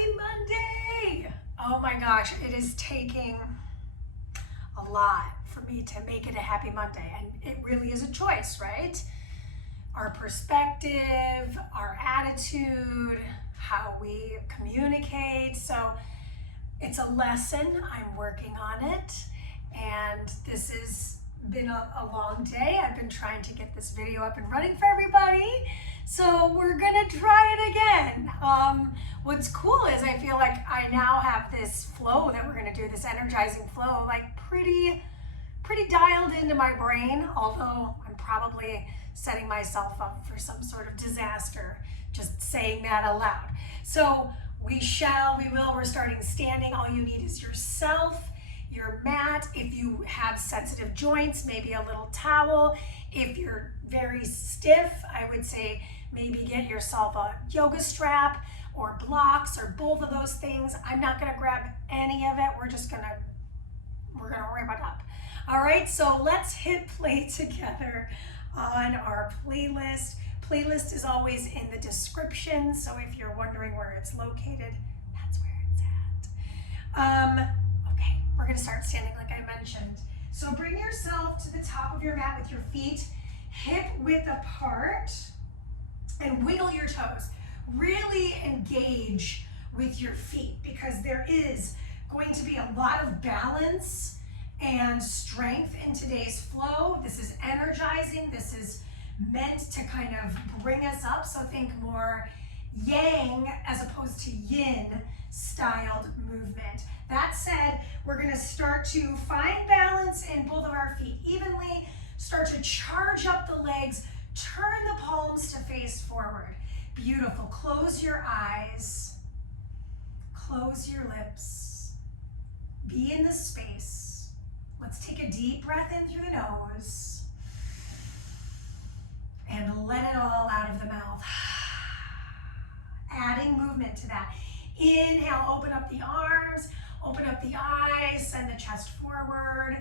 Happy Monday! Oh my gosh, it is taking a lot for me to make it a happy Monday, and it really is a choice, right? Our perspective, our attitude, how we communicate. So it's a lesson. I'm working on it, and this has been a long day. I've been trying to get this video up and running for everybody, so we're gonna try it again. What's cool is I feel like I now have this flow that we're gonna do, this energizing flow, like pretty dialed into my brain, although I'm probably setting myself up for some sort of disaster just saying that aloud. So we're starting standing. All you need is yourself, your mat. If you have sensitive joints, maybe a little towel. If you're very stiff, I would say maybe get yourself a yoga strap or blocks or both of those things. I'm not gonna grab any of it. We're gonna rip it up. All right, so let's hit play together on our playlist. Playlist is always in the description, so if you're wondering where it's located, that's where it's at. Okay, we're gonna start standing like I mentioned. So bring yourself to the top of your mat with your feet hip width apart and wiggle your toes. Really engage with your feet because there is going to be a lot of balance and strength in today's flow. This is energizing. This is meant to kind of bring us up. So think more yang as opposed to yin styled movement. That said, we're gonna start to find balance in both of our feet evenly, start to charge up the legs, turn the palms to face forward. Beautiful. Close your eyes, close your lips, be in the space. Let's take a deep breath in through the nose and let it all out of the mouth. Adding movement to that. Inhale, open up the arms, open up the eyes, send the chest forward.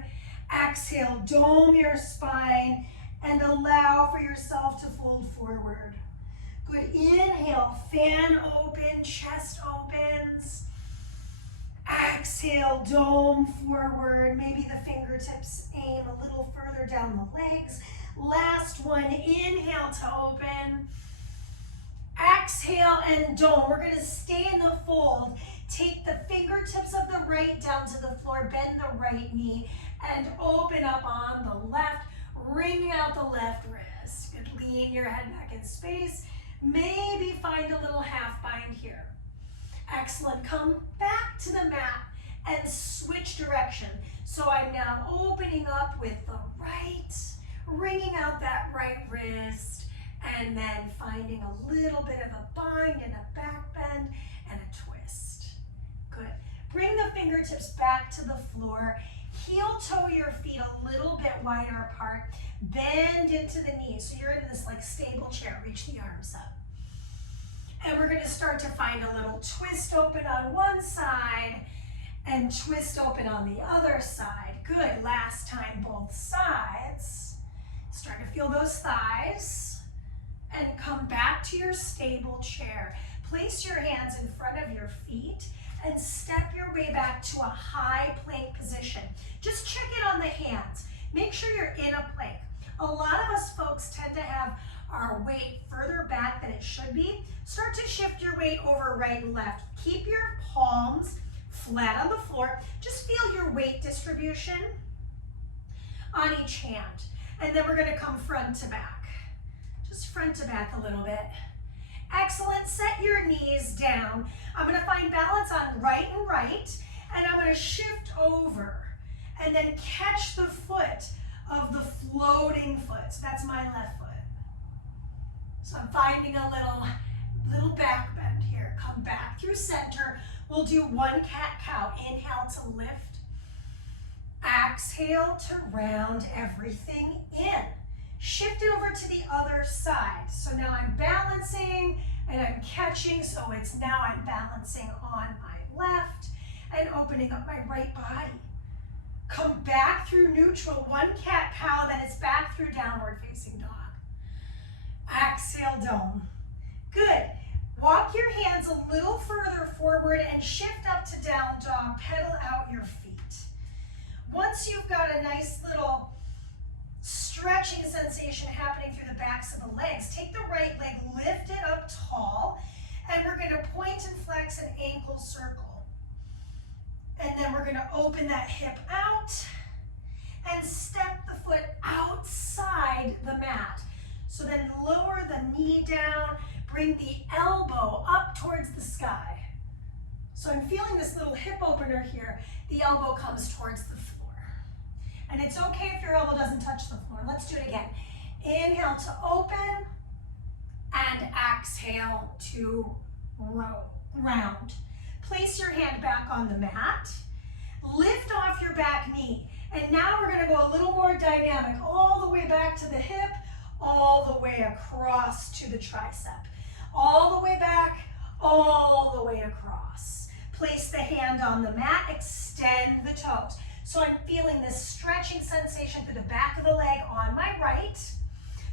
Exhale, dome your spine and allow for yourself to fold forward. Good. Inhale, fan open, chest opens. Exhale, dome forward. Maybe the fingertips aim a little further down the legs. Last one, inhale to open. Exhale and dome. We're gonna stay in the fold. Take the fingertips of the right down to the floor, bend the right knee, and open up on the left, wring out the left wrist. Good. Lean your head back in space. Maybe find a little half bind here. Excellent. Come back to the mat and switch direction. So I'm now opening up with the right, wringing out that right wrist, and then finding a little bit of a bind and a back bend and a twist. Good. Bring the fingertips back to the floor. Heel toe your feet a little bit wider apart. Bend into the knees. So you're in this like stable chair. Reach the arms up. And we're going to start to find a little twist open on one side and twist open on the other side. Good. Last time, both sides. Start to feel those thighs and come back to your stable chair. Place your hands in front of your feet and step your way back to a high plank position. Just check in on the hands. Make sure you're in a plank. A lot of us folks tend to have our weight further back than it should be. Start to shift your weight over right and left. Keep your palms flat on the floor. Just feel your weight distribution on each hand. And then we're gonna come front to back. Just front to back a little bit. Excellent. Set your knees down. I'm gonna find balance on right and right, and I'm gonna shift over and then catch the foot of the floating foot. So that's my left foot. So I'm finding a little back bend here. Come back through center. We'll do one cat-cow. Inhale to lift. Exhale to round everything in. Shift it over to the other side. So now I'm balancing and I'm catching. So it's now I'm balancing on my left and opening up my right body. Come back through neutral. One cat-cow, then it's back through downward facing dog. Exhale, dome. Good. Walk your hands a little further forward and shift up to down dog. Pedal out your feet. Once you've got a nice little stretching sensation happening through the backs of the legs, take the right leg, lift it up tall, and we're going to point and flex an ankle circle. And then we're going to open that hip out and step the foot outside the mat. So then lower the knee down, bring the elbow up towards the sky. So I'm feeling this little hip opener here. The elbow comes towards the floor. And it's okay if your elbow doesn't touch the floor. Let's do it again. Inhale to open and exhale to round. Place your hand back on the mat. Lift off your back knee. And now we're going to go a little more dynamic, all the way back to the hip, all the way across to the tricep. All the way back, all the way across. Place the hand on the mat, extend the toes. So I'm feeling this stretching sensation through the back of the leg on my right.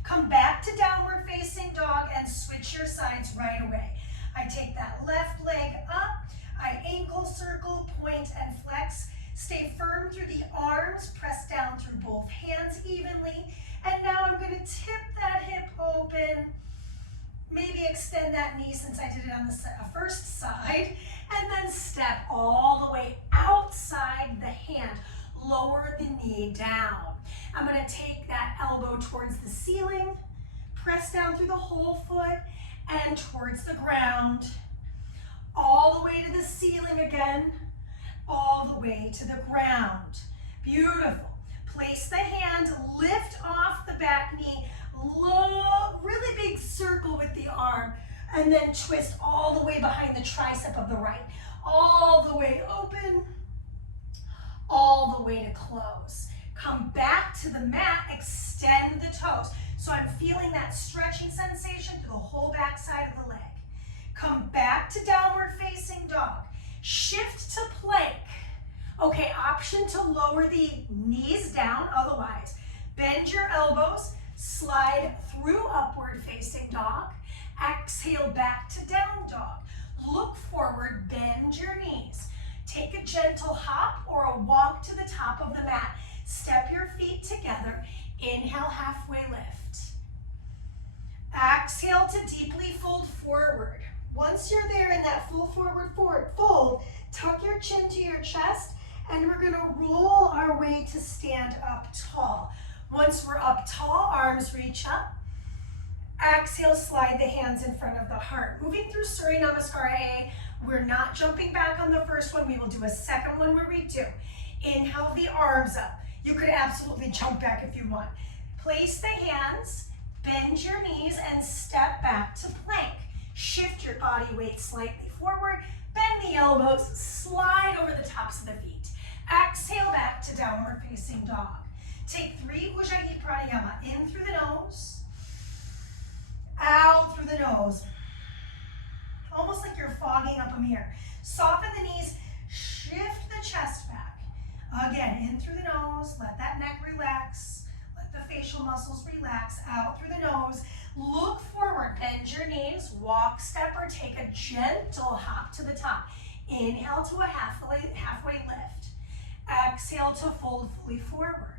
Come back to downward facing dog and switch your sides right away. I take that left leg up, I ankle circle, point and flex. Stay firm through the arms, press down through both hands evenly. And now I'm going to tip that hip open. Maybe extend that knee since I did it on the first side. And then step all the way outside the hand. Lower the knee down. I'm going to take that elbow towards the ceiling. Press down through the whole foot and towards the ground. All the way to the ceiling again. All the way to the ground. Beautiful. Place the hand, lift off the back knee, really big circle with the arm, and then twist all the way behind the tricep of the right. All the way open, all the way to close. Come back to the mat, extend the toes. So I'm feeling that stretching sensation through the whole back side of the leg. Come back to downward facing dog. Shift to plank. Okay, option to lower the knees down, otherwise bend your elbows, slide through upward facing dog, exhale back to down dog. Look forward, bend your knees. Take a gentle hop or a walk to the top of the mat. Step your feet together, inhale, halfway lift. Exhale to deeply fold forward. Once you're there in that full forward fold, tuck your chin to your chest, and we're gonna roll our way to stand up tall. Once we're up tall, arms reach up. Exhale, slide the hands in front of the heart. Moving through Surya Namaskar A, we're not jumping back on the first one. We will do a second one where we do. Inhale the arms up. You could absolutely jump back if you want. Place the hands, bend your knees, and step back to plank. Shift your body weight slightly forward, bend the elbows, slide over the tops of the feet. Exhale back to downward facing dog. Take 3 Ujjayi Pranayama, in through the nose, out through the nose. Almost like you're fogging up a mirror. Soften the knees, shift the chest back. Again, in through the nose, let that neck relax, let the facial muscles relax, out through the nose. Look forward, bend your knees, walk, step, or take a gentle hop to the top. Inhale to a halfway lift. Exhale to fold fully forward.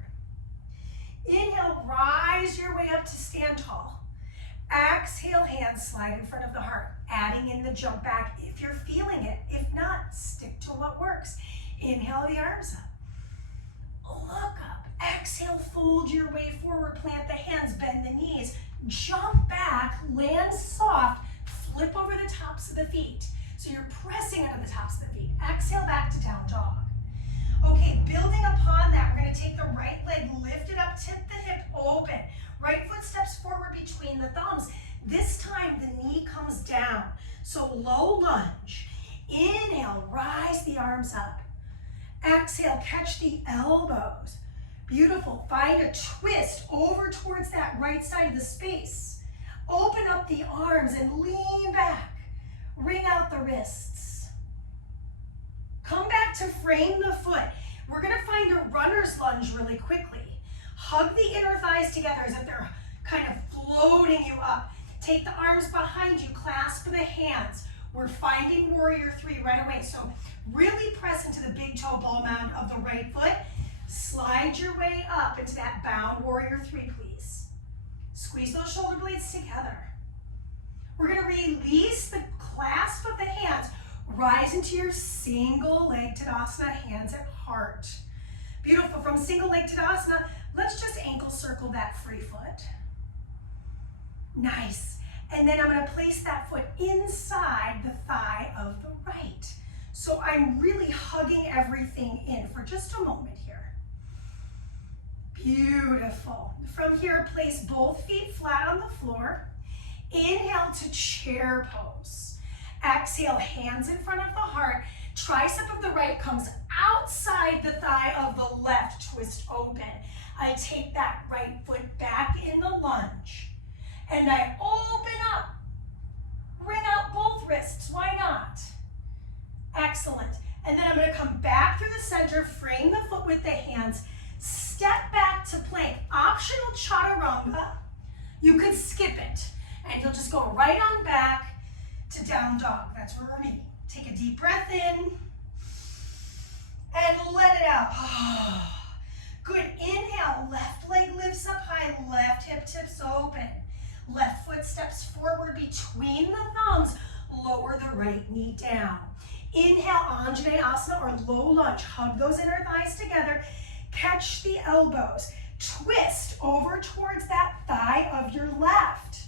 Inhale, rise your way up to stand tall. Exhale, hands slide in front of the heart, adding in the jump back if you're feeling it. If not, stick to what works. Inhale the arms up. Look up. Exhale, fold your way forward, plant the hands, bend the knees. Jump back, land soft, flip over the tops of the feet. So you're pressing under the tops of the feet. Exhale back to down dog. Okay, building upon that, we're going to take the right leg, lift it up, tip the hip open. Right foot steps forward between the thumbs. This time the knee comes down. So low lunge. Inhale, rise the arms up. Exhale, catch the elbows. Beautiful. Find a twist over towards that right side of the space. Open up the arms and lean back. Wring out the wrists. Come back to frame the foot. We're going to find a runner's lunge really quickly. Hug the inner thighs together as if they're kind of floating you up. Take the arms behind you, clasp the hands. We're finding warrior three right away. So really press into the big toe ball mound of the right foot. Slide your way up into that bound warrior three, please. Squeeze those shoulder blades together. We're going to release the clasp of the hands. Rise into your single leg Tadasana, hands at heart. Beautiful. From single leg Tadasana, let's just ankle circle that free foot. Nice. And then I'm going to place that foot inside the thigh of the right. So I'm really hugging everything in for just a moment here. Beautiful. From here, place both feet flat on the floor. Inhale to chair pose. Exhale, hands in front of the heart. Tricep of the right comes outside the thigh of the left, twist open. I take that right foot back in the lunge. And I open up. Bring out both wrists, why not? Excellent. And then I'm going to come back through the center, frame the foot with the hands, step back to plank. Optional chaturanga. You could skip it. And you'll just go right on back to down dog. That's where we're meeting. Take a deep breath in and let it out. Good. Inhale, left leg lifts up high, left hip tips open. Left foot steps forward between the thumbs. Lower the right knee down. Inhale, Anjaneyasana or low lunge. Hug those inner thighs together. Catch the elbows. Twist over towards that thigh of your left.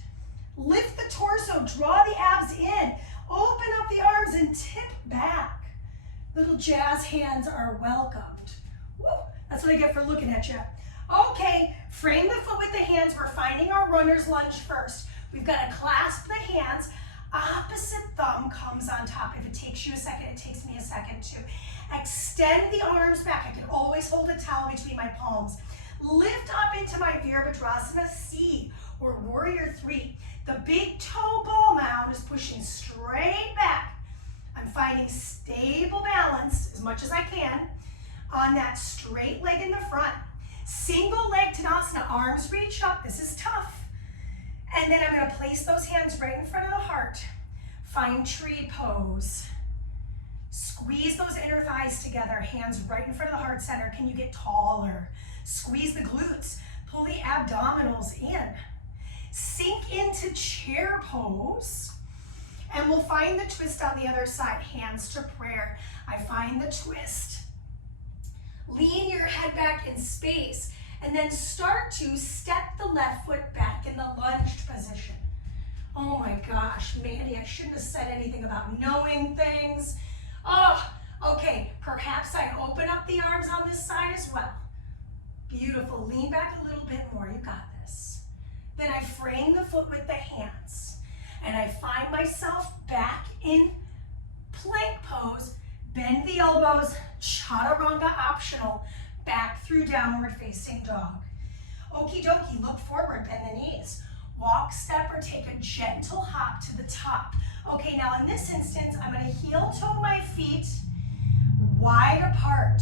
Lift the torso, draw the abs in. Open up the arms and tip back. Little jazz hands are welcomed. Woo, that's what I get for looking at you. Okay, frame the foot with the hands. We're finding our runner's lunge first. We've got to clasp the hands. Opposite thumb comes on top. If it takes you a second, it takes me a second too. Extend the arms back. I can always hold a towel between my palms. Lift up into my Virabhadrasana C or warrior three. The big toe ball mound is pushing straight back. I'm finding stable balance as much as I can on that straight leg in the front. Single leg Tadasana, arms reach up. This is tough. And then I'm going to place those hands right in front of the heart. Find tree pose. Squeeze those inner thighs together, hands right in front of the heart center. Can you get taller? Squeeze the glutes. Pull the abdominals in. Sink into chair pose. And we'll find the twist on the other side. Hands to prayer. I find the twist. Lean your head back in space. And then start to step the left foot back in the lunged position. Oh my gosh, Mandee, I shouldn't have said anything about knowing things. Oh, okay, perhaps I open up the arms on this side as well. Beautiful, lean back a little bit more, you got this. Then I frame the foot with the hands. And I find myself back in plank pose. Bend the elbows, chaturanga optional. Back through downward facing dog. Okie dokie, look forward, bend the knees. Walk, step, or take a gentle hop to the top. Okay, now in this instance, I'm going to heel toe my feet wide apart.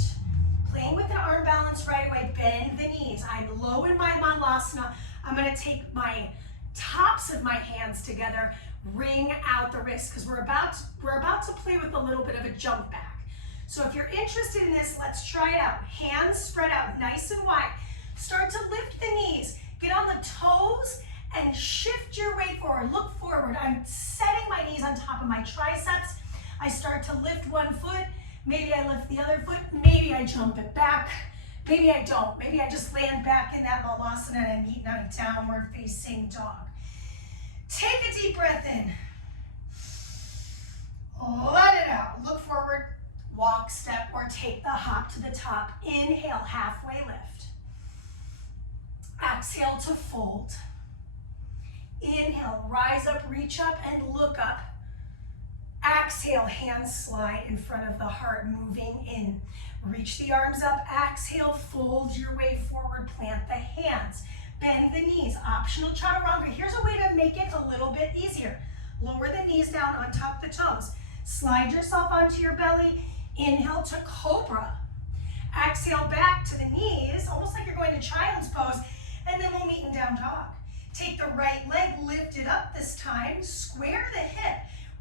Playing with an arm balance right away, bend the knees. I'm low in my Malasana. I'm going to take my tops of my hands together, wring out the wrists, because we're about to play with a little bit of a jump back. So if you're interested in this, let's try it out. Hands spread out nice and wide. Start to lift the knees. Get on the toes and shift your weight forward. Look forward. I'm setting my knees on top of my triceps. I start to lift one foot. Maybe I lift the other foot. Maybe I jump it back. Maybe I don't. Maybe I just land back in that Malasana and meet in a downward facing dog. Take a deep breath in. Let it out. Look forward. Walk, step, or take the hop to the top. Inhale, halfway lift. Exhale to fold. Inhale, rise up, reach up, and look up. Exhale, hands slide in front of the heart, moving in. Reach the arms up. Exhale, fold your way forward, plant the hands. Bend the knees, optional chaturanga. Here's a way to make it a little bit easier. Lower the knees down on top of the toes. Slide yourself onto your belly. Inhale to cobra. Exhale back to the knees, almost like you're going to child's pose, and then we'll meet in down dog. Take the right leg, lift it up this time, square the hip.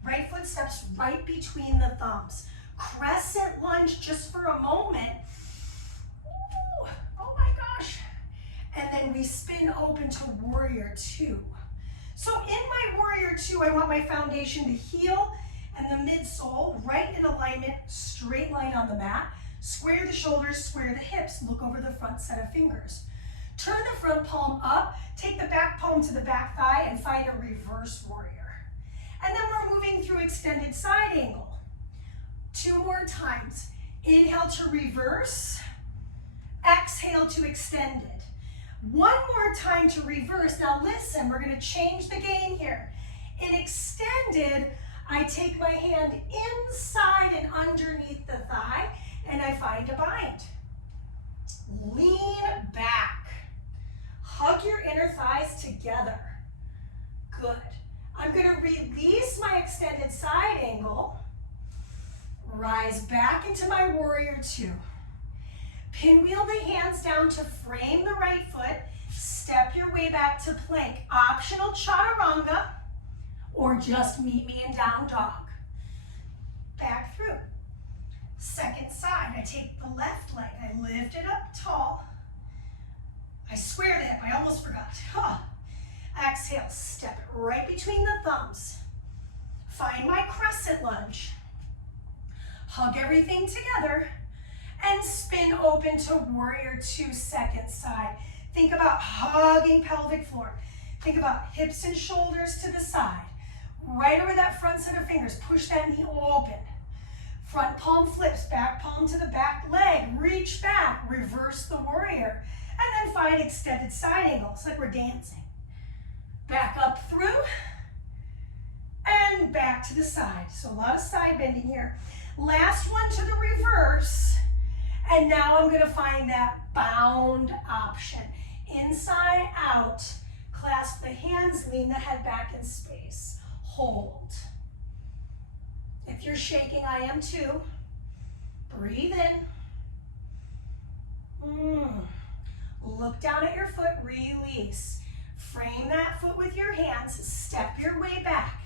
Right foot steps right between the thumbs. Crescent lunge just for a moment. Ooh, oh my gosh. And then we spin open to warrior two. So in my warrior two, I want my foundation to heel and the midsole right in alignment, straight line on the mat. Square the shoulders, square the hips, look over the front set of fingers. Turn the front palm up, take the back palm to the back thigh and find a reverse warrior. And then we're moving through extended side angle. 2 more times. Inhale to reverse, exhale to extended. 1 more time to reverse. Now listen, we're gonna change the game here. In extended, I take my hand inside and underneath the thigh and I find a bind. Lean back. Hug your inner thighs together. Good. I'm gonna release my extended side angle, rise back into my warrior two. Pinwheel the hands down to frame the right foot, step your way back to plank. Optional chaturanga, or just meet me in down dog. Back through. Second side, I take the left leg, I lift it up tall. I square the hip, I almost forgot. Exhale, step it right between the thumbs. Find my crescent lunge. Hug everything together and spin open to warrior two, second side. Think about hugging pelvic floor. Think about hips and shoulders to the side. Right over that front set of fingers, push that knee open. Front palm flips, back palm to the back leg. Reach back, reverse the warrior. And then find extended side angle. It's like we're dancing. Back up through and back to the side. So a lot of side bending here. Last one to the reverse. And now I'm gonna find that bound option. Inside out, clasp the hands, lean the head back in space. Hold. If you're shaking, I am too. Breathe in. Look down at your foot, release. Frame that foot with your hands, step your way back.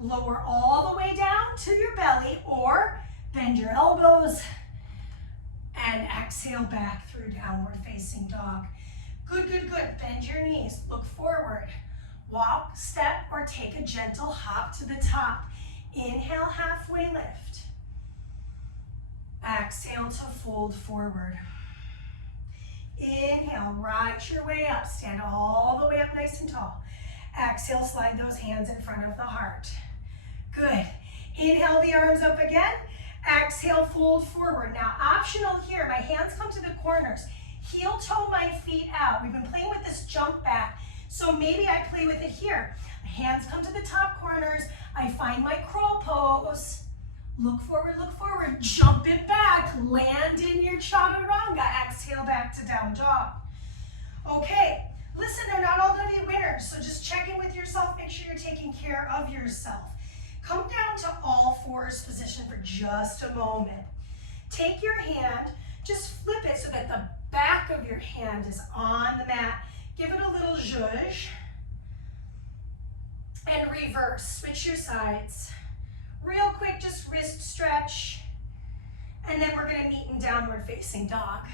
Lower all the way down to your belly or bend your elbows and exhale back through downward facing dog. Good, good, good. Bend your knees, look forward. Walk, step, or take a gentle hop to the top. Inhale, halfway lift. Exhale to fold forward. Inhale, rise your way up. Stand all the way up nice and tall. Exhale, slide those hands in front of the heart. Good. Inhale the arms up again. Exhale, fold forward. Now, optional here, my hands come to the corners. Heel toe my feet out. We've been playing with this jump back, so maybe I play with it here. My hands come to the top corners. I find my crow pose. Look forward, jump it back, land in your chaturanga, exhale back to down dog. Okay, listen, they're not all gonna be winners, so just check in with yourself, make sure you're taking care of yourself. Come down to all fours position for just a moment. Take your hand, just flip it so that the back of your hand is on the mat. Give it a little zhuzh. And reverse, switch your sides. Real quick, just wrist stretch. And then we're gonna meet in downward facing dog.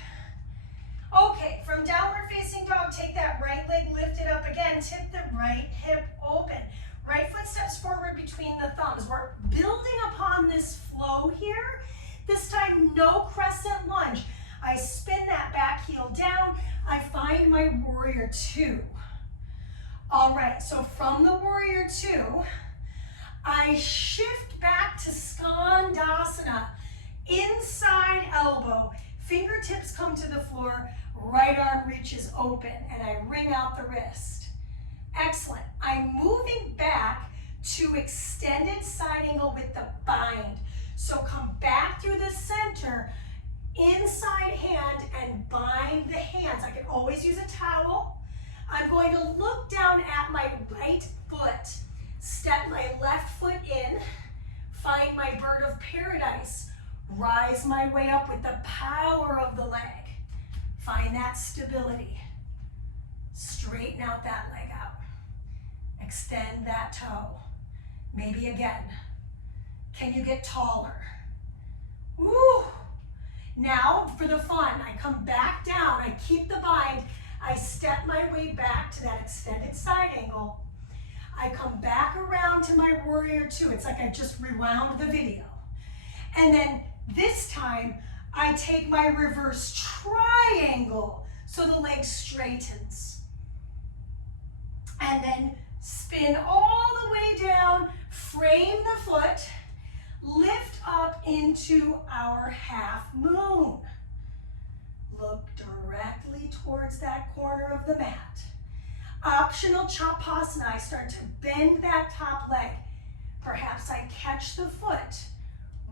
Okay, from downward facing dog, take that right leg, lift it up again, tip the right hip open. Right foot steps forward between the thumbs. We're building upon this flow here. This time, no crescent lunge. I spin that back heel down. I find my warrior two. All right, so from the warrior two, I shift back to Skandasana. Inside elbow, fingertips come to the floor, right arm reaches open, and I wring out the wrist. Excellent. I'm moving back to extended side angle with the bind. So come back through the center, inside hand, and bind the hands. I can always use a towel. I'm going to look down at my right foot, step my left foot in, find my bird of paradise, rise my way up with the power of the leg. Find that stability. Straighten out that leg out. Extend that toe. Maybe again. Can you get taller? Woo! Now for the fun, I come back down, I keep the bind, I step my way back to that extended side angle. I come back around to my warrior two. It's like I just rewound the video. And then this time, I take my reverse triangle so the leg straightens. And then spin all the way down, frame the foot, lift up into our half moon. Look directly towards that corner of the mat. Optional Chapasana, I start to bend that top leg. Perhaps I catch the foot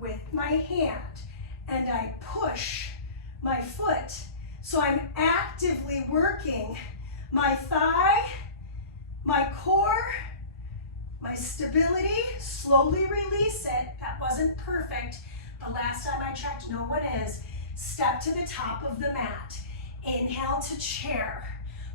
with my hand and I push my foot. So I'm actively working my thigh, my core, my stability. Slowly release it. That wasn't perfect, but last time I checked, no one is. Step to the top of the mat. Inhale to chair.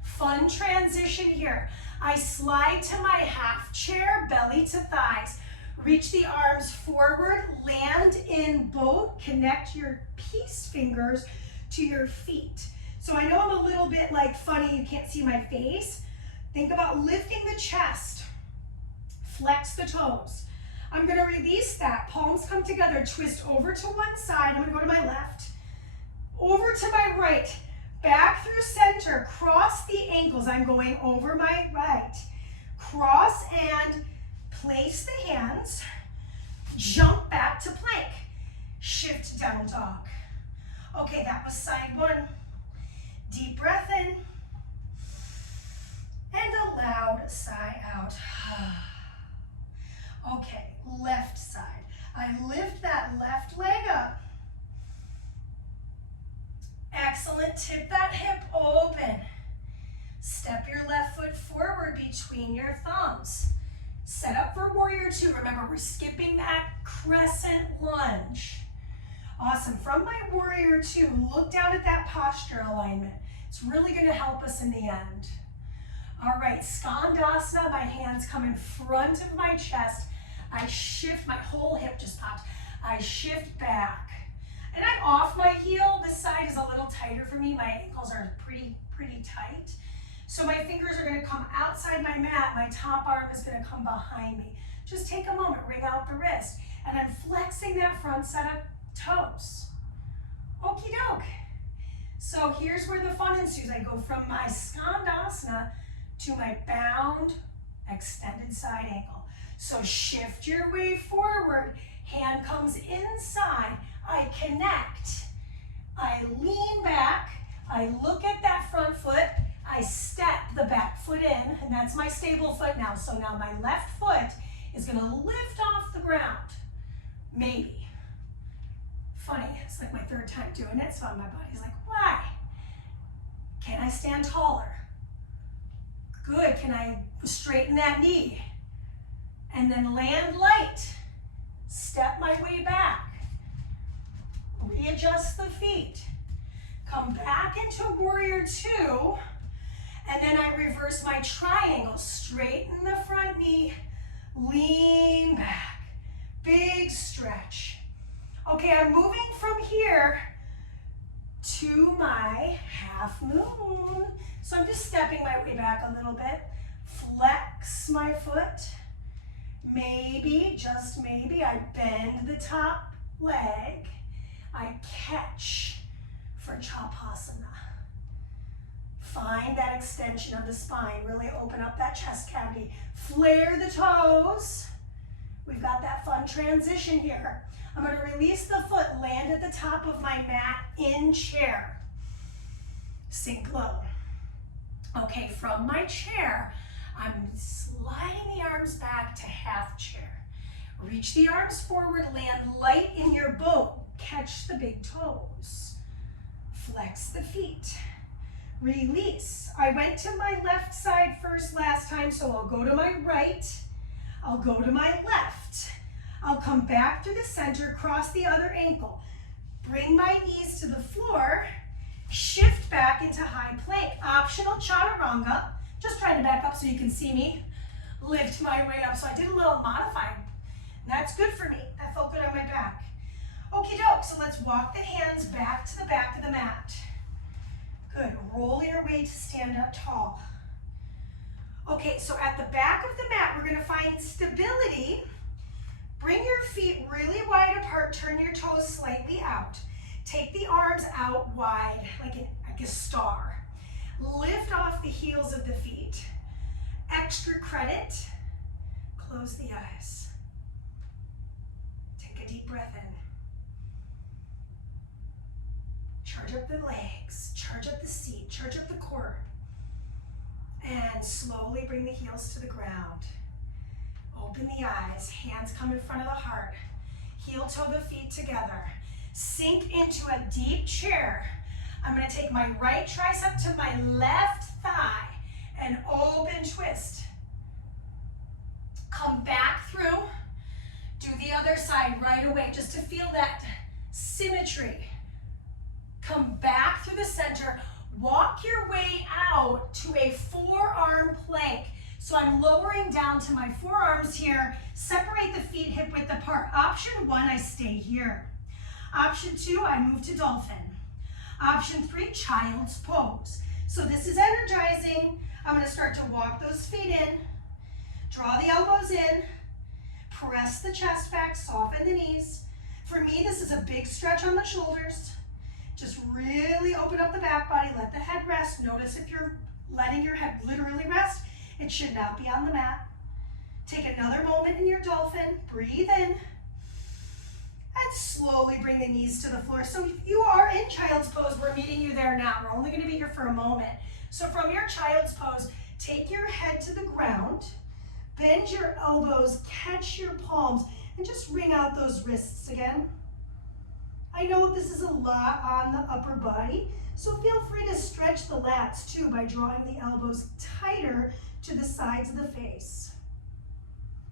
Fun transition here. I slide to my half chair, belly to thighs. Reach the arms forward, land in boat, connect your peace fingers to your feet. So I know I'm a little bit like funny, you can't see my face. Think about lifting the chest, flex the toes. I'm gonna release that, palms come together, twist over to one side, I'm gonna go to my left, over to my right, back through center, cross the ankles, I'm going over my right, cross and place the hands, jump back to plank, shift down dog. Okay, that was side one. Deep breath in, and a loud sigh out. Okay, left side. I lift that left leg up. Excellent, tip that hip open. Step your left foot forward between your thumbs. Set up for warrior two. Remember, we're skipping that crescent lunge. Awesome. From my warrior two, look down at that posture alignment. It's really going to help us in the end. All right, Skandasana, my hands come in front of my chest. I shift, my whole hip just popped. I shift back. And I'm off my heel. This side is a little tighter for me. My ankles are pretty tight. So my fingers are going to come outside my mat. My top arm is going to come behind me. Just take a moment, wring out the wrist. And I'm flexing that front set of toes. Okie doke. So here's where the fun ensues. I go from my Skandasana to my bound extended side ankle. So shift your way forward. Hand comes inside. I connect. I lean back. I look at that front foot. I step the back foot in, and that's my stable foot now. So now my left foot is going to lift off the ground. Maybe. Funny, it's like my third time doing it, so my body's like, why? Can I stand taller? Good, can I straighten that knee? And then land light. Step my way back. Readjust the feet. Come back into warrior two. And then I reverse my triangle. Straighten the front knee. Lean back. Big stretch. Okay, I'm moving from here to my half moon. So I'm just stepping my way back a little bit. Flex my foot. Maybe, just maybe, I bend the top leg. I catch for Chapasana. Find that extension of the spine. Really open up that chest cavity. Flare the toes. We've got that fun transition here. I'm going to release the foot, land at the top of my mat in chair. Sink low. Okay, from my chair, I'm sliding the arms back to half chair. Reach the arms forward, land light in your boat. Catch the big toes. Flex the feet. Release. I went to my left side first last time, so I'll go to my right. I'll go to my left. I'll come back to the center, cross the other ankle. Bring my knees to the floor. Shift back into high plank. Optional chaturanga. Just trying to back up so you can see me. Lift my way up. So I did a little modified. That's good for me. That felt Okie doke, so let's walk the hands back to the back of the mat. Good, roll your way to stand up tall. Okay, so at the back of the mat, we're gonna find stability. Bring your feet really wide apart, turn your toes slightly out. Take the arms out wide, like a star. Lift off the heels of the feet. Extra credit, close the eyes. Take a deep breath in. Charge up the legs, charge up the seat, charge up the core. And slowly bring the heels to the ground. Open the eyes, hands come in front of the heart. Heel toe the feet together. Sink into a deep chair. I'm gonna take my right tricep to my left thigh and open twist. Come back through. Do the other side right away just to feel that symmetry. Come back through the center. Walk your way out to a forearm plank. So I'm lowering down to my forearms here. Separate the feet hip width apart. Option 1, I stay here. Option 2, I move to dolphin. Option 3, child's pose. So this is energizing. I'm gonna start to walk those feet in. Draw the elbows in. Press the chest back, soften the knees. For me, this is a big stretch on the shoulders. Just really open up the back body, let the head rest. Notice if you're letting your head literally rest, it should not be on the mat. Take another moment in your dolphin, breathe in, and slowly bring the knees to the floor. So if you are in child's pose, we're meeting you there now. We're only gonna be here for a moment. So from your child's pose, take your head to the ground, bend your elbows, catch your palms, and just wring out those wrists again. I know this is a lot on the upper body, so feel free to stretch the lats too by drawing the elbows tighter to the sides of the face.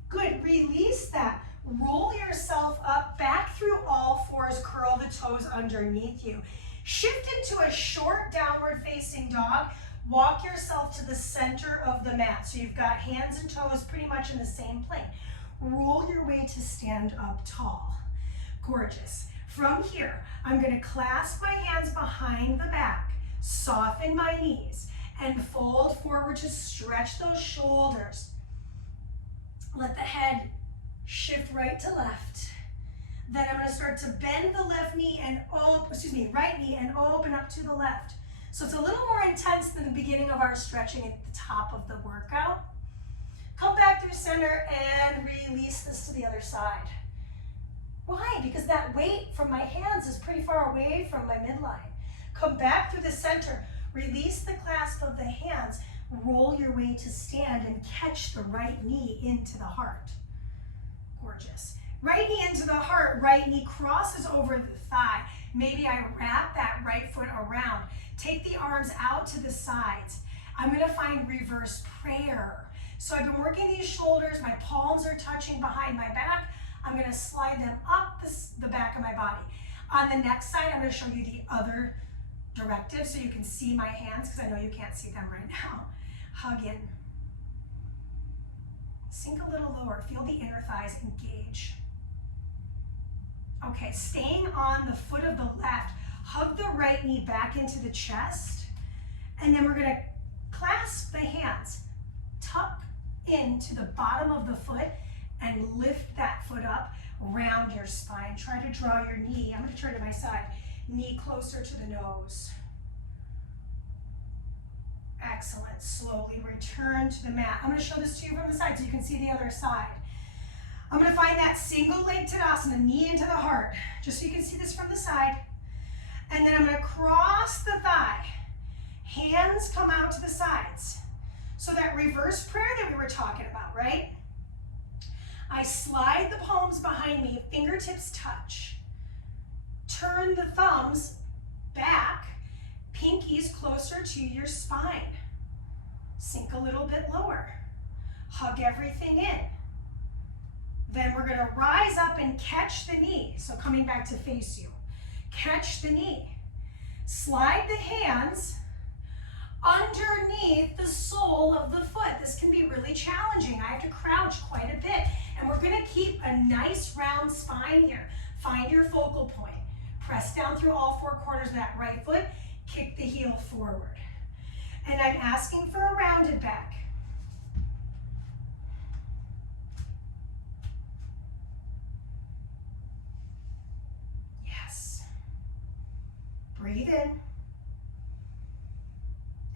Good, release that. Roll yourself up, back through all fours, curl the toes underneath you. Shift into a short downward facing dog. Walk yourself to the center of the mat. So you've got hands and toes pretty much in the same plane. Roll your way to stand up tall. Gorgeous. From here, I'm gonna clasp my hands behind the back, soften my knees, and fold forward to stretch those shoulders. Let the head shift right to left. Then I'm gonna start to bend the left knee and right knee and open up to the left. So it's a little more intense than the beginning of our stretching at the top of the workout. Come back through center and release this to the other side. Why? Because that weight from my hands is pretty far away from my midline. Come back through the center, release the clasp of the hands, roll your way to stand and catch the right knee into the heart. Gorgeous. Right knee into the heart, right knee crosses over the thigh. Maybe I wrap that right foot around. Take the arms out to the sides. I'm gonna find reverse prayer. So I've been working these shoulders, my palms are touching behind my back. I'm gonna slide them up the back of my body. On the next side, I'm gonna show you the other directive so you can see my hands, because I know you can't see them right now. Hug in. Sink a little lower, feel the inner thighs engage. Okay, staying on the foot of the left, hug the right knee back into the chest, and then we're gonna clasp the hands, tuck into the bottom of the foot, and lift that foot up, round your spine. Try to draw your knee, I'm gonna turn to my side, knee closer to the nose. Excellent, slowly return to the mat. I'm gonna show this to you from the side so you can see the other side. I'm gonna find that single leg Tadasana, knee into the heart, just so you can see this from the side. And then I'm gonna cross the thigh. Hands come out to the sides. So that reverse prayer that we were talking about, right? I slide the palms behind me, fingertips touch. Turn the thumbs back, pinkies closer to your spine. Sink a little bit lower. Hug everything in. Then we're gonna rise up and catch the knee. So coming back to face you. Catch the knee. Slide the hands underneath the sole of the foot. This can be really challenging. I have to crouch quite a bit. And we're gonna keep a nice round spine here. Find your focal point. Press down through all four corners of that right foot. Kick the heel forward. And I'm asking for a rounded back. Yes. Breathe in.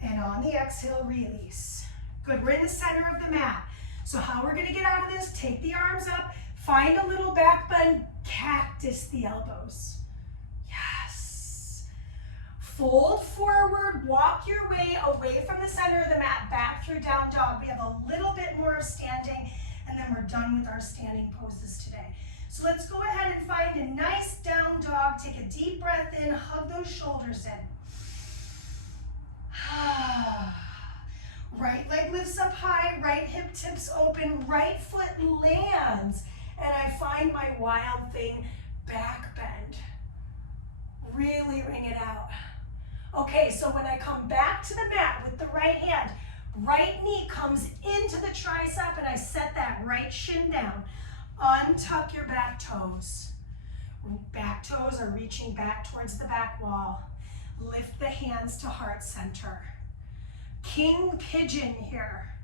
And on the exhale, release. Good, we're in the center of the mat. So how we're gonna get out of this, take the arms up, find a little back bend, cactus the elbows. Yes. Fold forward, walk your way away from the center of the mat, back through down dog. We have a little bit more of standing, and then we're done with our standing poses today. So let's go ahead and find a nice down dog. Take a deep breath in, hug those shoulders in. Right leg lifts up high, right hip tips open, right foot lands, and I find my wild thing back bend. Really wring it out. Okay, so when I come back to the mat with the right hand, right knee comes into the tricep and I set that right shin down. Untuck your back toes. Back toes are reaching back towards the back wall. Lift the hands to heart center. King pigeon here.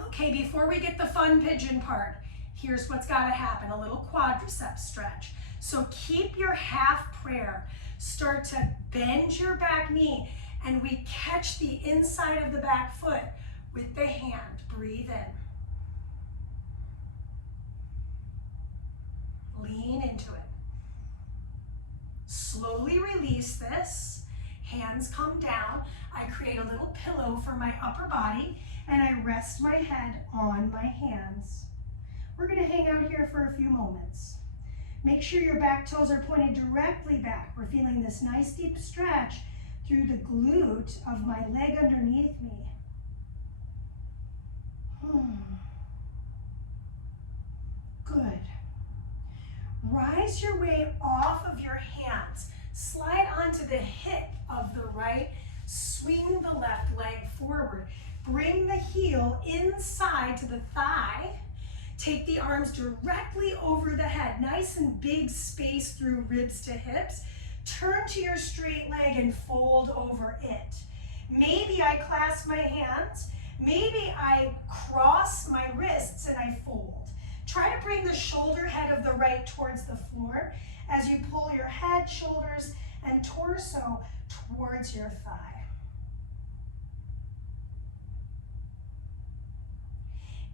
Okay, before we get the fun pigeon part, here's what's got to happen, a little quadricep stretch. So keep your half prayer. Start to bend your back knee, and we catch the inside of the back foot with the hand. Breathe in. Lean into it. Slowly release this. Hands come down. I create a little pillow for my upper body, and I rest my head on my hands. We're going to hang out here for a few moments. Make sure your back toes are pointed directly back. We're feeling this nice deep stretch through the glute of my leg underneath me. Good. Rise your way off of your hands. Slide onto the hip of the right. Swing the left leg forward. Bring the heel inside to the thigh. Take the arms directly over the head. Nice and big space through ribs to hips. Turn to your straight leg and fold over it. Maybe I clasp my hands. Maybe I cross my wrists and I fold. Try to bring the shoulder head of the right towards the floor as you pull your head, shoulders, and torso towards your thigh.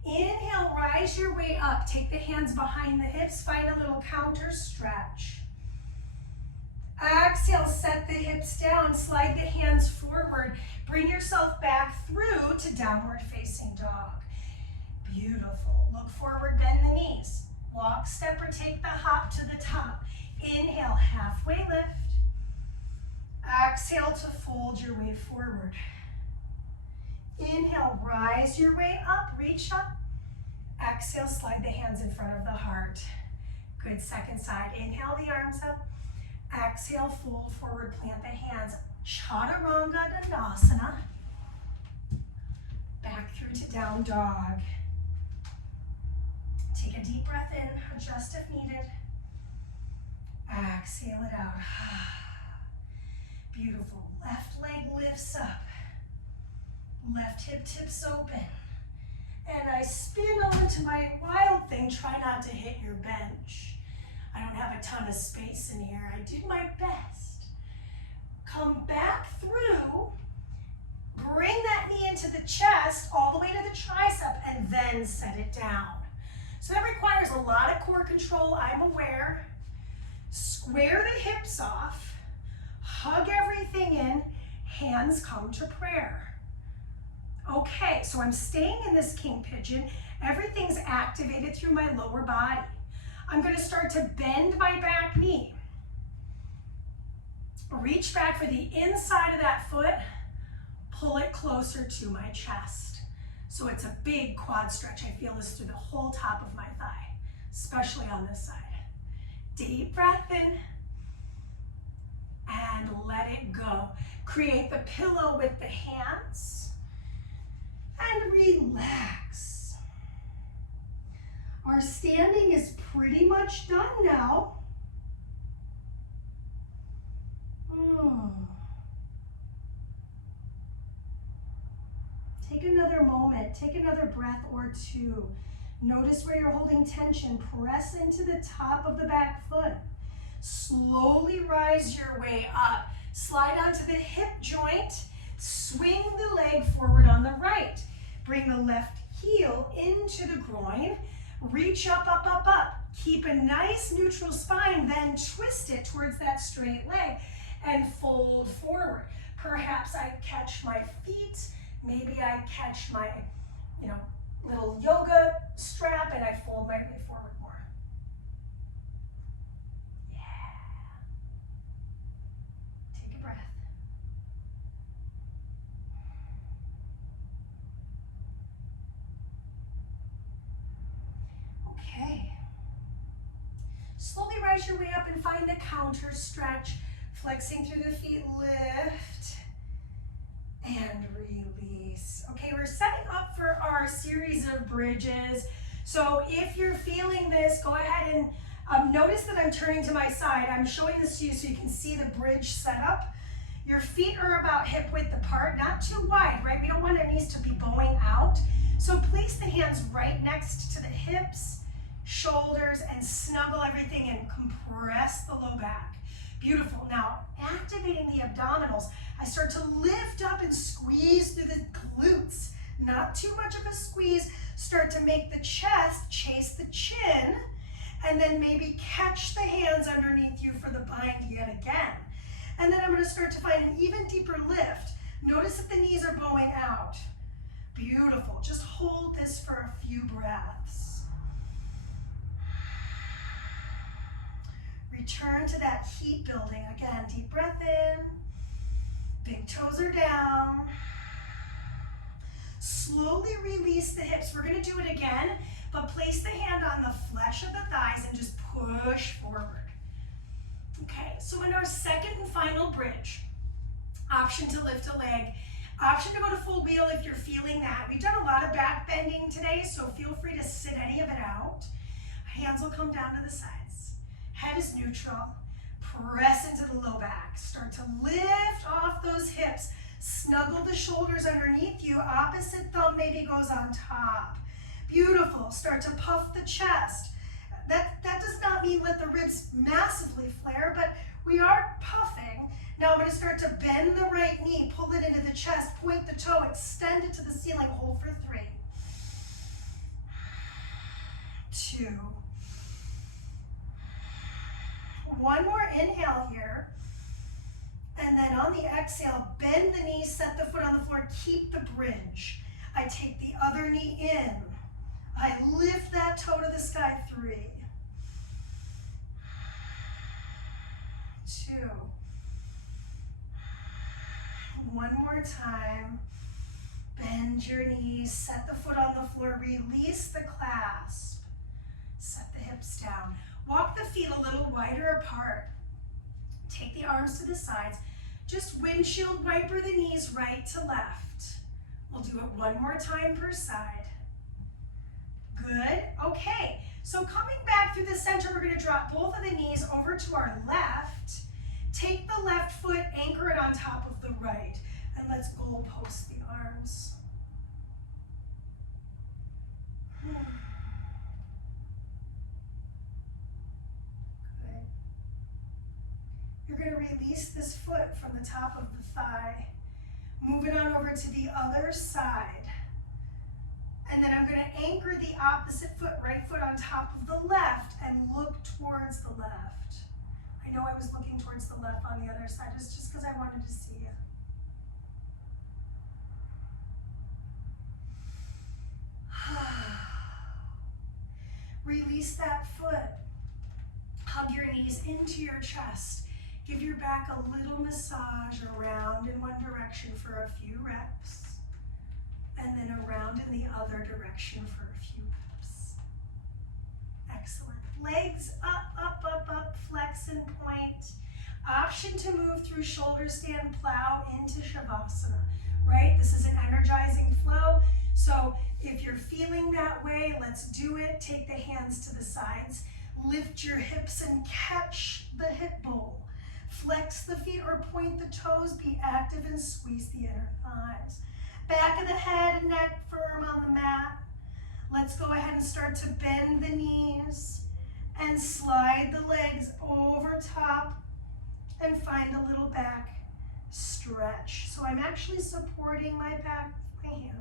Inhale, rise your way up. Take the hands behind the hips. Find a little counter stretch. Exhale, set the hips down. Slide the hands forward. Bring yourself back through to downward facing dog. Beautiful. Look forward, bend the knees. Walk, step, or take the hop to the top. Inhale, halfway lift. Exhale to fold your way forward. Inhale, rise your way up, reach up. Exhale, slide the hands in front of the heart. Good, second side. Inhale the arms up. Exhale, fold forward, plant the hands. Chaturanga Dandasana. Back through to down dog. Take a deep breath in, adjust if needed. Exhale it out. Beautiful. Left leg lifts up. Left hip tips open. And I spin over to my wild thing. Try not to hit your bench. I don't have a ton of space in here. I did my best. Come back through. Bring that knee into the chest, all the way to the tricep, and then set it down. So that requires a lot of core control, I'm aware. Square the hips off. Hug everything in. Hands come to prayer. Okay, so I'm staying in this king pigeon. Everything's activated through my lower body. I'm going to start to bend my back knee. Reach back for the inside of that foot. Pull it closer to my chest. So it's a big quad stretch. I feel this through the whole top of my thigh, especially on this side. Deep breath in and let it go. Create the pillow with the hands and relax. Our standing is pretty much done now. Take another moment, take another breath or two. Notice where you're holding tension. Press into the top of the back foot. Slowly rise your way up. Slide onto the hip joint. Swing the leg forward on the right. Bring the left heel into the groin. Reach up, up, up, up. Keep a nice neutral spine, then twist it towards that straight leg and fold forward. Perhaps I catch my feet. Maybe I catch my, little yoga strap and I fold my way forward more. Yeah. Take a breath. Okay. Slowly rise your way up and find the counter stretch. Flexing through the feet, lift and release. Okay, we're setting up for our series of bridges. So if you're feeling this, go ahead and notice that I'm turning to my side. I'm showing this to you so you can see the bridge setup. Your feet are about hip width apart, not too wide, right? We don't want our knees to be bowing out. So place the hands right next to the hips, shoulders, and snuggle everything and compress the low back. Beautiful. Now, activating the abdominals, I start to lift up and squeeze through the glutes. Not too much of a squeeze. Start to make the chest chase the chin, and then maybe catch the hands underneath you for the bind yet again. And then I'm going to start to find an even deeper lift. Notice that the knees are bowing out. Beautiful. Just hold this for a few breaths. Return to that heat building. Again, deep breath in. Big toes are down. Slowly release the hips. We're going to do it again, but place the hand on the flesh of the thighs and just push forward. Okay, so in our second and final bridge, option to lift a leg, option to go to full wheel if you're feeling that. We've done a lot of back bending today, so feel free to sit any of it out. Hands will come down to the sides. Head is neutral. Press into the low back. Start to lift off those hips. Snuggle the shoulders underneath you. Opposite thumb maybe goes on top. Beautiful. Start to puff the chest. That does not mean let the ribs massively flare, but we are puffing. Now I'm going to start to bend the right knee, pull it into the chest, point the toe, extend it to the ceiling, hold for 3, 2, one more inhale here. And then on the exhale, bend the knees, set the foot on the floor, keep the bridge. I take the other knee in. I lift that toe to the sky, 3, 2, one more time. Bend your knees, set the foot on the floor, release the clasp. Set the hips down. Walk the feet a little wider apart. Take the arms to the sides. Just windshield wiper the knees right to left. We'll do it one more time per side. Good. Okay. So coming back through the center, we're going to drop both of the knees over to our left. Take the left foot, anchor it on top of the right. And let's goal post the arms. You're going to release this foot from the top of the thigh. Move it on over to the other side. And then I'm going to anchor the opposite foot, right foot on top of the left, and look towards the left. I know I was looking towards the left on the other side. It's just because I wanted to see you. Release that foot. Hug your knees into your chest. Give your back a little massage around in one direction for a few reps, and then around in the other direction for a few reps. Excellent. Legs up, up, up, up, flex and point. Option to move through shoulder stand, plow into Shavasana, right? This is an energizing flow. So If you're feeling that way, let's do it. Take the hands to the sides. Lift your hips and catch the hip bowl. Flex the feet or point the toes. Be active and squeeze the inner thighs. Back of the head and neck firm on the mat. Let's go ahead and start to bend the knees and slide the legs over top and find a little back stretch. So I'm actually supporting my back with my hands.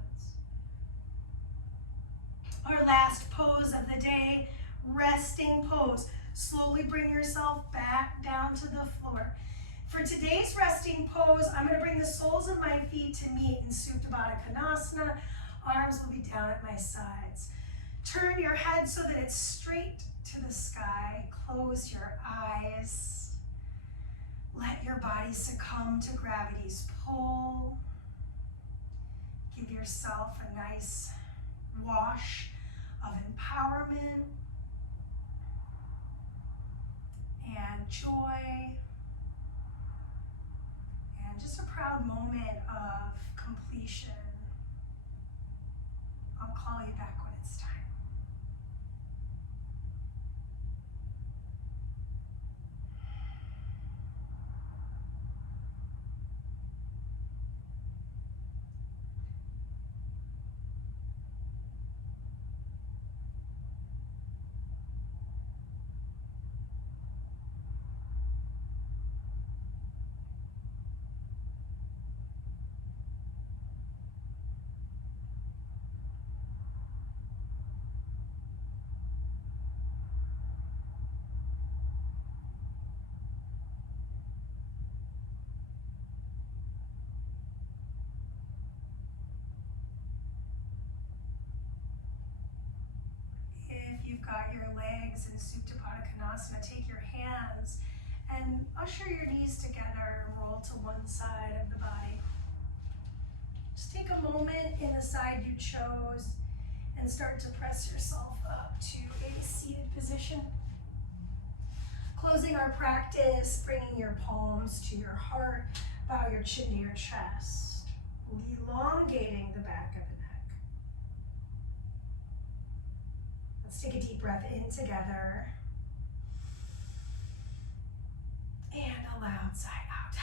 Our last pose of the day, resting pose. Slowly bring yourself back down to the floor. For today's resting pose, I'm going to bring the soles of my feet to meet in Supta Baddha Konasana. Arms will be down at my sides. Turn your head so that it's straight to the sky. Close your eyes. Let your body succumb to gravity's pull. Give yourself a nice wash of empowerment and joy, and just a proud moment of completion. I'll call you back when it's time. You've got your legs in Supta Baddha Konasana, take your hands and usher your knees together and roll to one side of the body. Just take a moment in the side you chose and start to press yourself up to a seated position. Closing our practice, bringing your palms to your heart, bow your chin to your chest, elongating the back of the neck. Let's take a deep breath in together. And a loud sigh out.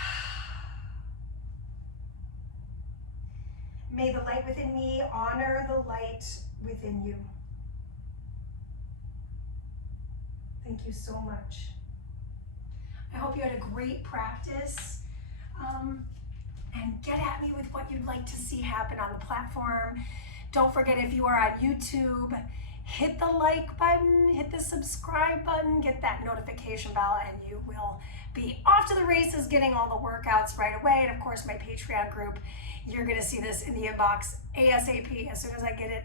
May the light within me honor the light within you. Thank you so much. I hope you had a great practice. And get at me with what you'd like to see happen on the platform. Don't forget, if you are on YouTube, hit the like button, hit the subscribe button, get that notification bell, and you will be off to the races getting all the workouts right away. And of course, my Patreon group, you're gonna see this in the inbox ASAP as soon as I get it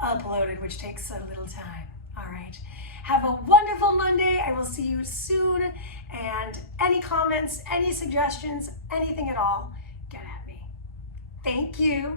uploaded, which takes a little time. All right, have a wonderful Monday. I will see you soon. And any comments, any suggestions, anything at all, get at me. Thank you.